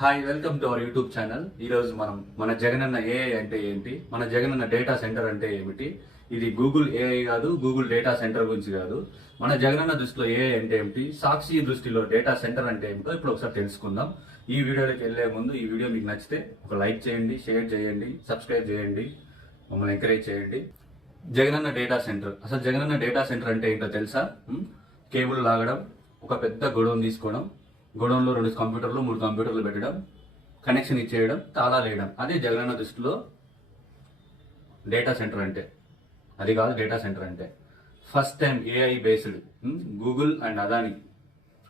Hi welcome to our YouTube channel ఈరోజు మనం మన జగనన్న ఏఐ అంటే ఏంటి? మన జగనన్న డేటా సెంటర్ అంటే ఏమిటి? ఇది గూగుల్ ఏఐ కాదు గూగుల్ డేటా సెంటర్ గురించి కాదు. మన జగనన్న దృష్టిలో ఏఐ అంటే ఏమిటి? సాక్షి దృష్టిలో డేటా సెంటర్ అంటే ఏమిటో ఇప్పుడు ఒకసారి తెలుసుకుందాం. ఈ వీడియోలోకి వెళ్ళే ముందు ఈ వీడియో మీకు నచ్చితే ఒక లైక్ చేయండి షేర్ చేయండి సబ్స్క్రైబ్ చేయండి మమ్మల్ని ఎంకరేజ్ చేయండి. జగనన్న డేటా సెంటర్ అసలు జగనన్న డేటా సెంటర్ అంటే ఏంటో తెలుసా? కేబుల్ లాగడం ఒక పెద్ద గొడవను తీసుకోవడం గొడవలో రెండు కంప్యూటర్లు మూడు కంప్యూటర్లు పెట్టడం కనెక్షన్ ఇచ్చేయడం తాళాలు వేయడం. అదే జగనన్న దృష్టిలో డేటా సెంటర్ అంటే. అది కాదు డేటా సెంటర్ అంటే. First time AI based Google and Adani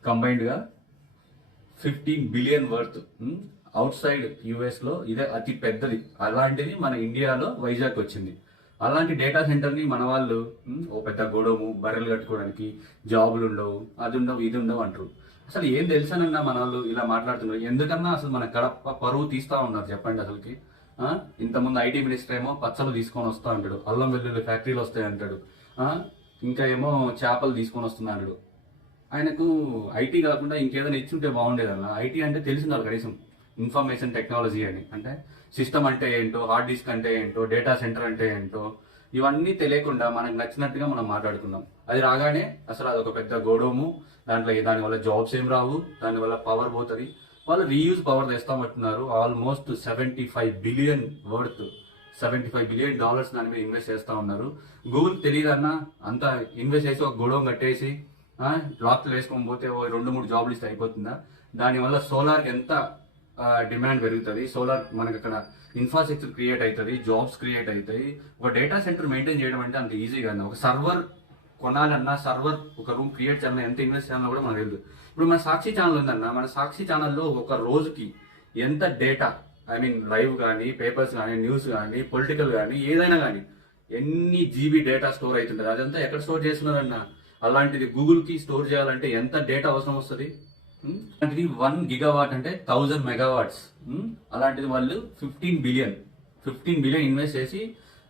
కంబైన్డ్గా fifteen billion worth outside యుఎస్లో ఇదే అతి పెద్దది. అలాంటిది మన ఇండియాలో వైజాగ్ వచ్చింది. అలాంటి డేటా సెంటర్ని మన వాళ్ళు hm, ఓ పెద్ద గొడవము బర్రెలు కట్టుకోవడానికి జాబులు ఉండవు అది ఉండవు ఇది ఉండవు అంటారు. అసలు ఏం తెలుసానన్నా మన వాళ్ళు ఇలా మాట్లాడుతున్నారు? ఎందుకన్నా అసలు మన కడప పరువు తీస్తా ఉన్నారు చెప్పండి అసలుకి? ఇంతకుముందు ఐటీ మినిస్టర్ ఏమో పచ్చలు తీసుకొని వస్తా అంటాడు. అల్లం వెల్లుల్లి ఫ్యాక్టరీలు వస్తాయి అంటాడు. ఇంకా ఏమో చేపలు తీసుకొని వస్తున్నాడు ఆయనకు ఐటీ కాకుండా ఇంకేదైనా ఇచ్చుంటే బాగుండేదన్న? ఐటీ అంటే తెలిసింది కనీసం. ఇన్ఫర్మేషన్ టెక్నాలజీ అని. అంటే సిస్టమ్ అంటే ఏంటో హార్డ్ డిస్క్ అంటే ఏంటో డేటా సెంటర్ అంటే ఏంటో ఇవన్నీ తెలియకుండా మనకు నచ్చినట్టుగా మనం మాట్లాడుకుందాం. అది రాగానే అసలు అది ఒక పెద్ద గోడోము దాంట్లో దానివల్ల జాబ్స్ ఏం రావు దానివల్ల పవర్ పోతుంది. వాళ్ళు reuse power తెస్తామంటున్నారు. Almost seventy five billion worth seventy five billion dollars దాని మీద ఇన్వెస్ట్ చేస్తా ఉన్నారు. గూగుల్ తెలియదన్నా అంతా ఇన్వెస్ట్ చేసి ఒక గొడవ కట్టేసి లాక్లు వేసుకొని పోతే ఓ రెండు మూడు జాబ్లు ఇస్తే అయిపోతుందా? దానివల్ల సోలార్ ఎంత డిమాండ్ పెరుగుతుంది? సోలార్ మనకి అక్కడ ఇన్ఫ్రాస్ట్రక్చర్ క్రియేట్ అవుతుంది జాబ్స్ క్రియేట్ అవుతాయి. ఒక డేటా సెంటర్ మెయింటైన్ చేయడం అంటే అంత ఈజీ కాదు. ఒక సర్వర్ కొనాలన్నా సర్వర్ ఒక రూమ్ క్రియేట్ చేయాలన్నా ఎంత ఇన్వెస్ట్ చేయాలన్నా కూడా మనకు తెలియదు. ఇప్పుడు మన సాక్షి ఛానల్ ఉందన్న మన సాక్షి ఛానల్లో ఒక రోజుకి ఎంత డేటా ఐ మీన్ లైవ్ కానీ పేపర్స్ కానీ న్యూస్ కానీ పొలిటికల్ కానీ ఏదైనా కానీ ఎన్ని జీబీ డేటా స్టోర్ అవుతుంటుంది? అదంతా ఎక్కడ స్టోర్ చేస్తున్నారన్న? అలాంటిది గూగుల్కి స్టోర్ చేయాలంటే ఎంత డేటా అవసరం వస్తుంది? అలాంటిది వన్ గిగావాట్ అంటే థౌజండ్ మెగావాట్స్. అలాంటిది వాళ్ళు fifteen billion fifteen billion invest చేసి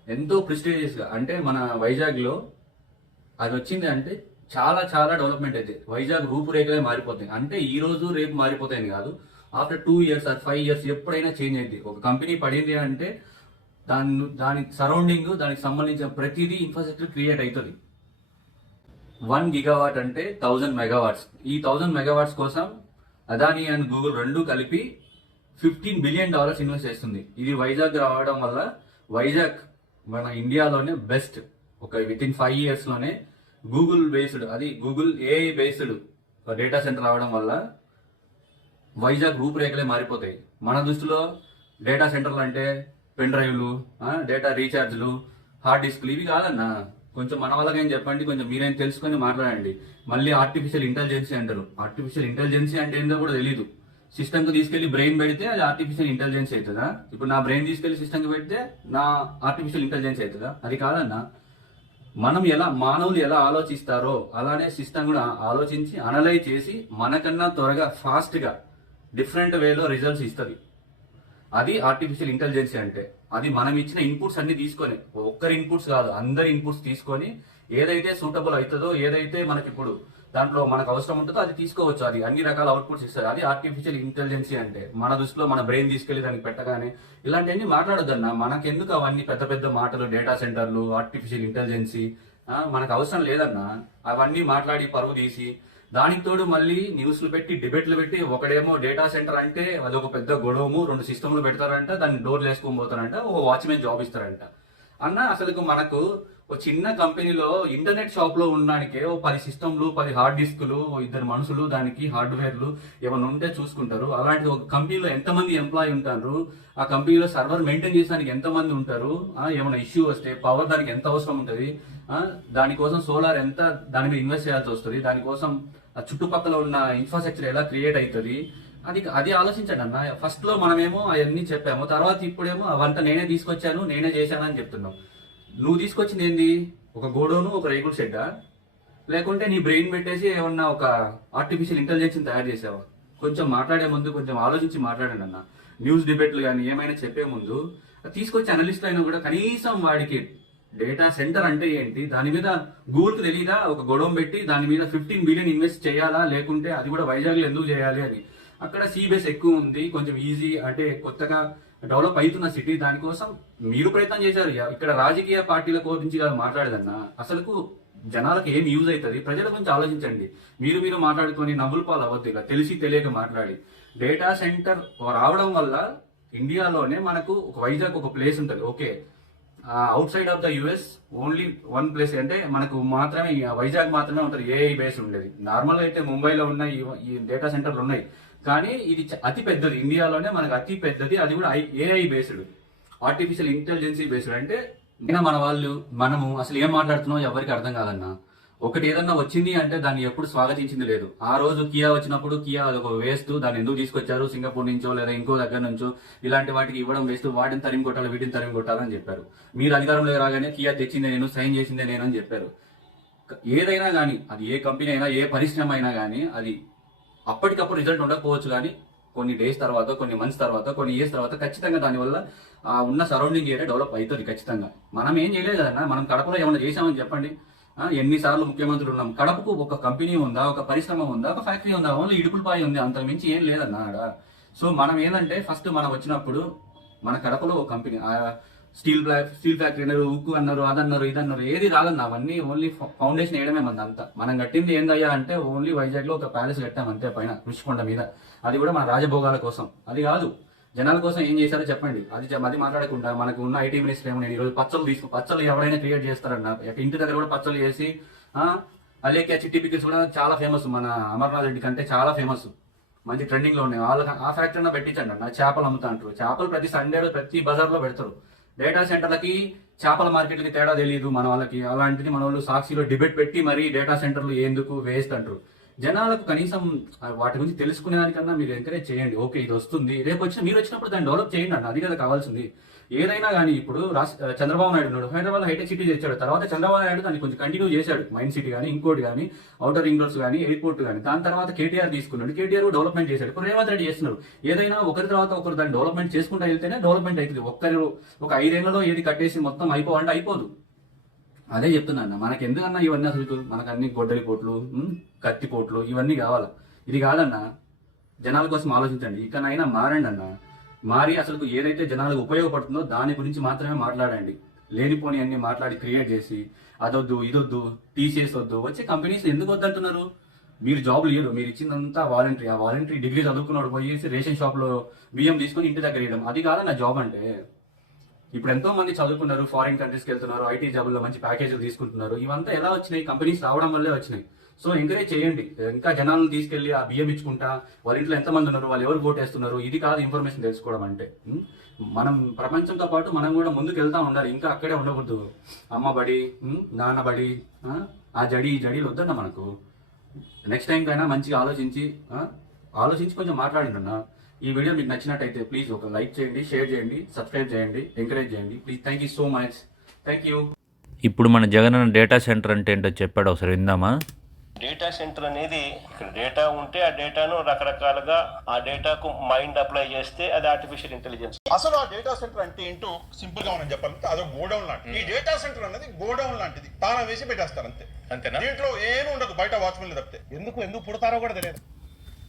ఎంతో ప్రిస్టేజియస్గా అంటే మన వైజాగ్లో అది వచ్చింది అంటే చాలా చాలా డెవలప్మెంట్ అయితే. వైజాగ్ రూపురేఖలే మారిపోతాయి. అంటే ఈ రోజు రేపు మారిపోతాయని కాదు. After two years or five years ఎప్పుడైనా చేంజ్ అయింది. ఒక కంపెనీ పడింది అంటే దాని దానికి సరౌండింగ్ దానికి సంబంధించిన ప్రతిదీ ఇన్ఫ్రాస్ట్రక్చర్ క్రియేట్ అవుతుంది. వన్ గిగావాట్ అంటే థౌజండ్ మెగావాట్స్. ఈ థౌజండ్ మెగావాట్స్ కోసం అదాని అండ్ గూగుల్ రెండు కలిపి ఫిఫ్టీన్ బిలియన్ డాలర్స్ ఇన్వెస్ట్ చేస్తుంది. ఇది వైజాగ్ రావడం వల్ల వైజాగ్ మన ఇండియాలోనే బెస్ట్. ఒక విత్ ఇన్ ఫైవ్ ఇయర్స్లోనే గూగుల్ బేస్డ్ అది Google AI based data centre రావడం వల్ల వైజాగ్ రూపురేఖలే మారిపోతాయి. మన దృష్టిలో డేటా సెంటర్లు అంటే పెన్ డ్రైవ్లు డేటా రీఛార్జ్లు హార్డ్ డిస్క్లు ఇవి కాదన్నా. కొంచెం మన వాళ్ళకేం చెప్పండి కొంచెం మీరేం తెలుసుకొని మాట్లాడండి. మళ్ళీ ఆర్టిఫిషియల్ ఇంటెలిజెన్సీ అంటారు. ఆర్టిఫిషియల్ ఇంటెలిజెన్సీ అంటే ఏంటో కూడా తెలియదు సిస్టమ్కి తీసుకెళ్ళి బ్రెయిన్ పెడితే అది ఆర్టిఫిషియల్ ఇంటెలిజెన్స్ అవుతుందా? ఇప్పుడు నా బ్రెయిన్ తీసుకెళ్ళి సిస్టమ్కి పెడితే నా ఆర్టిఫిషియల్ ఇంటెలిజెన్స్ అవుతుందా? అది కాదన్నా. మనం ఎలా మానవులు ఎలా ఆలోచిస్తారో అలానే సిస్టమ్ కూడా ఆలోచించి అనలైజ్ చేసి మనకన్నా త్వరగా ఫాస్ట్గా డిఫరెంట్ వేలో రిజల్ట్స్ ఇస్తుంది. అది ఆర్టిఫిషియల్ ఇంటెలిజెన్స్ అంటే. అది మనం ఇచ్చిన ఇన్పుట్స్ అన్ని తీసుకొని ఒక్కరి ఇన్పుట్స్ కాదు అందరి ఇన్పుట్స్ తీసుకొని ఏదైతే సూటబుల్ అవుతుందో ఏదైతే మనకి ఇప్పుడు దాంట్లో మనకు అవసరం ఉంటుందో అది తీసుకోవచ్చు. అది అన్ని రకాల అవుట్పుట్స్ ఇస్తుంది అది ఆర్టిఫిషియల్ ఇంటెలిజెన్సీ అంటే మన దృష్టిలో మన బ్రెయిన్ తీసుకెళ్ళి దానికి పెట్టగానే ఇలాంటివన్నీ మాట్లాడొద్దన్న. మనకెందుకు అవన్నీ పెద్ద పెద్ద మాటలు డేటా సెంటర్లు ఆర్టిఫిషియల్ ఇంటెలిజెన్సీ మనకు అవసరం లేదన్నా. అవన్నీ మాట్లాడి పరువు తీసి దానికి తోడు మళ్ళీ న్యూస్లు పెట్టి డిబేట్లు పెట్టి ఒకడేమో డేటా సెంటర్ అంటే అదొక పెద్ద గొడవము. రెండు సిస్టమ్లు పెడతారంట దాన్ని డోర్లు వేసుకొని పోతారంట ఒక వాచ్మెన్ జాబ్ ఇస్తారంట. అన్న అసలు మనకు ఒక చిన్న కంపెనీలో ఇంటర్నెట్ షాప్లో ఉండడానికే ఓ పది సిస్టమ్లు పది హార్డ్ డిస్కులు ఇద్దరు మనుషులు దానికి హార్డ్వేర్లు ఏమైనా ఉంటే చూసుకుంటారు. అలాంటిది ఒక కంపెనీలో ఎంతమంది ఎంప్లాయీ ఉంటారు? ఆ కంపెనీలో సర్వర్ మెయింటైన్ చేసడానికి ఎంతమంది ఉంటారు? ఏమైనా ఇష్యూ వస్తే పవర్ దానికి ఎంత అవసరం ఉంటుంది? దానికోసం సోలార్ ఎంత దాని మీద ఇన్వెస్ట్ చేయాల్సి వస్తుంది? దానికోసం ఆ చుట్టుపక్కల ఉన్న ఇన్ఫ్రాస్ట్రక్చర్ ఎలా క్రియేట్ అవుతుంది అది అది ఆలోచించండి అన్న. ఫస్ట్లో మనమేమో అవన్నీ చెప్పాము. తర్వాత ఇప్పుడేమో అవంతా నేనే తీసుకొచ్చాను నేనే చేశాను అని చెప్తున్నాం. నువ్వు తీసుకొచ్చింది ఏంది? ఒక గోడౌను ఒక రేకుల షెడ్డా? లేకుంటే నీ బ్రెయిన్ పెట్టేసి ఏమన్నా ఒక ఆర్టిఫిషియల్ ఇంటెలిజెన్స్ తయారు చేసావా? కొంచెం మాట్లాడే ముందు కొంచెం ఆలోచించి మాట్లాడండి అన్న. న్యూస్ డిబేట్లు కానీ ఏమైనా చెప్పే ముందు అది తీసుకొచ్చి అనలిస్ట్ అయినా కూడా కనీసం వాడికి డేటా సెంటర్ అంటే ఏంటి? దాని మీద గూగుల్కి తెలియదా ఒక గొడవ పెట్టి దాని మీద ఫిఫ్టీన్ బిలియన్ ఇన్వెస్ట్ చేయాలా? లేకుంటే అది కూడా వైజాగ్లో ఎందుకు చేయాలి అని. అక్కడ సీబీఎస్ ఎక్కువ ఉంది కొంచెం ఈజీ అంటే కొత్తగా డెవలప్ అవుతున్న సిటీ దానికోసం మీరు ప్రయత్నం చేశారు. ఇక్కడ రాజకీయ పార్టీల గురించి కాదు మాట్లాడేదన్నా అసలుకు జనాలకు ఏం యూజ్ అవుతుంది? ప్రజల గురించి ఆలోచించండి. మీరు మీరు మాట్లాడుకొని నవ్వుల పాలు అవ్వద్దు ఇక. తెలిసి తెలియక మాట్లాడి. డేటా సెంటర్ రావడం వల్ల ఇండియాలోనే మనకు ఒక వైజాగ్ ఒక ప్లేస్ ఉంటుంది. Okay outside of the US only one place అంటే మనకు మాత్రమే వైజాగ్ మాత్రమే ఉంటుంది. ఏఐ బేస్ ఉండేది. నార్మల్ అయితే ముంబైలో ఉన్న ఈ డేటా సెంటర్లు ఉన్నాయి. కానీ ఇది అతి పెద్దది. ఇండియాలోనే మనకు అతి పెద్దది. అది కూడా AI based artificial intelligence based అంటే అయినా మన వాళ్ళు మనము అసలు ఏం మాట్లాడుతున్నాం ఎవరికి అర్థం కాదన్నా. ఒకటి ఏదన్నా వచ్చింది అంటే దాన్ని ఎప్పుడు స్వాగతించింది లేదు. ఆ రోజు కియా వచ్చినప్పుడు కియా అదొక వేస్ట్ దాన్ని ఎందుకు తీసుకొచ్చారు? సింగపూర్ నుంచో లేదా ఇంకో దగ్గర నుంచో ఇలాంటి వాటికి ఇవ్వడం వేస్ట్ వాటిని తరిమి కొట్టాలి వీటిని తరిమి కొట్టాలని చెప్పారు. మీరు అధికారంలో రాగానే కియా తెచ్చిందే నేను సైన్ చేసిందే నేను అని చెప్పారు. ఏదైనా కానీ అది ఏ కంపెనీ అయినా ఏ పరిశ్రమ అయినా కానీ అది అప్పటికప్పుడు రిజల్ట్ ఉండకపోవచ్చు కానీ కొన్ని డేస్ తర్వాత కొన్ని మంత్స్ తర్వాత కొన్ని ఇయర్స్ తర్వాత ఖచ్చితంగా దానివల్ల ఉన్న సరౌండింగ్ ఏరియా డెవలప్ అవుతుంది ఖచ్చితంగా. మనం ఏం చేయలేదు కదన్నా మనం కడపలో ఏమైనా చేసామని చెప్పండి. ఎన్నిసార్లు ముఖ్యమంత్రులు ఉన్నాం. కడపకు ఒక కంపెనీ ఉందా ఒక పరిశ్రమ ఉందా ఒక ఫ్యాక్టరీ ఉందా ఓన్లీ ఇడుపులపాయి ఉంది అంత మించి ఏం లేదన్నా ఆడ. సో మనం ఏంటంటే ఫస్ట్ మనం వచ్చినప్పుడు మన కడపలో ఒక కంపెనీ స్టీల్ స్టీల్ ఫ్యాక్టరీ అన్నారు ఉక్కు అన్నారు అదన్నారు ఇదన్నారు ఏది రాదన్న అవన్నీ ఓన్లీ ఫౌండేషన్ వేయడమే మంది అంతా. మనం కట్టింది ఏందయ్యా అంటే ఓన్లీ వైజాగ్లో ఒక ప్యాలెస్ కట్టాం అంతే పైన రుషికొండ మీద. అది కూడా మన రాజభోగాల కోసం. అది కాదు. జనాల కోసం ఏం చేశారో చెప్పండి. అది అది మాట్లాడకుండా మనకు ఉన్న ఐటీ మినిస్టర్ ఏమో నేను ఈరోజు పచ్చలు తీసుకు పచ్చలు ఎవరైనా క్రియేట్ చేస్తారన్న ఇంటి దగ్గర కూడా పచ్చలు చేసి ఆ, చిట్టి పికిల్స్ కూడా చాలా ఫేమస్. మన అమర్నాథ్ రెడ్డి కంటే చాలా ఫేమస్. మంచి ట్రెండింగ్లో ఉన్నాయి. వాళ్ళ ఆ ఫ్యాక్టరీ పెట్టించండి అన్న. చేపలు అమ్ముతా అంటారు. చేపలు ప్రతి సండే ప్రతి బజార్లో పెడతారు. డేటా సెంటర్లకి చేపల మార్కెట్లకి తేడా తెలియదు మన వాళ్ళకి. అలాంటిది మన వాళ్ళు సాక్షిలో డిబేట్ పెట్టి మరీ డేటా సెంటర్లు ఎందుకు వేస్ట్ అంటారు జనాలకు కనీసం వాటి గురించి తెలుసుకునేదానికన్నా మీరు ఎంకరేజ్ చేయండి. ఓకే ఇది వస్తుంది. రేపు వచ్చిన మీరు వచ్చినప్పుడు దాన్ని డెవలప్ చేయండి అన్న. అది కదా కావాల్సింది. ఏదైనా కానీ ఇప్పుడు రాష్ట్ర చంద్రబాబు నాయుడు ఉన్నాడు. హైదరాబాద్ హైటెక్ సిటీ తెచ్చాడు తర్వాత చంద్రబాబు నాయుడు దాన్ని కొంచెం కంటిన్యూ చేశాడు. మైండ్ సిటీ కానీ ఇంకోటి కానీ అవుటర్ రింగ్ రోడ్స్ కానీ ఎయిర్పోర్ట్ కానీ దాని తర్వాత కేటీఆర్ తీసుకున్నాడు. కేటీఆర్ డెవలప్మెంట్ చేశాడు. ఇప్పుడు రేవంత్ రెడ్డి చేస్తున్నారు ఏదైనా ఒకరి తర్వాత ఒకరు దాన్ని డెవలప్మెంట్ చేసుకుంటూ వెళ్తేనే డెవలప్మెంట్ అవుతుంది. ఒక్కరు ఒక ఐదేళ్ళలో ఏది కట్టేసి మొత్తం అయిపోవాలంటే అయిపోదు. అదే చెప్తున్నా మనకి ఎందుకన్నా ఇవన్నీ అసలు మనకు అన్ని గొడ్డలి పోట్లు కత్తి పోట్లు ఇవన్నీ కావాలా? ఇది కాదన్నా. జనాల కోసం ఆలోచించండి. ఇకనైనా మారండి అన్న మారి అసలు ఏదైతే జనాలకు ఉపయోగపడుతుందో దాని గురించి మాత్రమే మాట్లాడండి. లేనిపోని అన్ని మాట్లాడి క్రియేట్ చేసి అదొద్దు ఇదొద్దు టీసీఎస్ వద్దు వచ్చే కంపెనీస్ ఎందుకు వద్దంటున్నారు? మీరు జాబ్ లేరు మీరు ఇచ్చిందంతా వాలంటరీ ఆ వాలంటరీ డిగ్రీ చదువుకున్నాడు పోయేసి రేషన్ షాప్లో బియ్యం తీసుకొని ఇంటి దగ్గర వేయడం అది కాదు నా జాబ్ అంటే. ఇప్పుడు ఎంతో మంది చదువుకున్నారు ఫారిన్ కంట్రీస్కి వెళ్తున్నారు ఐటీ జాబుల్లో మంచి ప్యాకేజీలు తీసుకుంటున్నారు. ఇవంతా ఎలా వచ్చినాయి? కంపెనీస్ రావడం వల్లే వచ్చినాయి. సో ఎంకరేజ్ చేయండి. ఇంకా జనాలను తీసుకెళ్ళి ఆ బియ్యం ఇచ్చుకుంటా వాళ్ళ ఇంట్లో ఎంతమంది ఉన్నారు వాళ్ళు ఎవరు ఓటేస్తున్నారు ఇది కాదు ఇన్ఫర్మేషన్ తెలుసుకోవడం అంటే. మనం ప్రపంచంతో పాటు మనం కూడా ముందుకు వెళ్తా ఉండాలి. ఇంకా అక్కడే ఉండకూడదు. అమ్మ బడి నాన్న బడి ఆ? జడి ఈ జడీలు వద్దన్న మనకు. నెక్స్ట్ టైం కైనా మంచిగా ఆలోచించి ఆలోచించి కొంచెం మాట్లాడండి అన్న ఈ వీడియో మీకు నచ్చినట్టయితే ప్లీజ్ ఒక లైక్ చేయండి షేర్ చేయండి సబ్స్క్రైబ్ చేయండి ఎంకరేజ్ చేయండి. Please thank you so much thank you ఇప్పుడు మన జగనన్న డేటా సెంటర్ అంటే ఏంటో చెప్పాడు ఒకసారి విందామా? డేటా సెంటర్ అనేది ఇక్కడ డేటా ఉంటే ఆ డేటాను రకరకాలుగా ఆ డేటాకు మైండ్ అప్లై చేస్తే అది ఆర్టిఫిషియల్ ఇంటెలిజెన్స్ అసలు ఆ డేటా సెంటర్ అంటే ఏంటో సింపుల్గా మనం చెప్పాలంటే అదో గోడౌన్ లాంటిది. ఈ డేటా సెంటర్ అనేది గోడౌన్ లాంటిది. తాళం వేసి పెట్టేస్తారు అంతే. అంతేనా? దీంట్లో ఏమీ ఉండదు. బయట వాచ్మెన్ తప్పితే. ఎందుకు? ఎందుకు పుడతారో కూడా తెలియదు.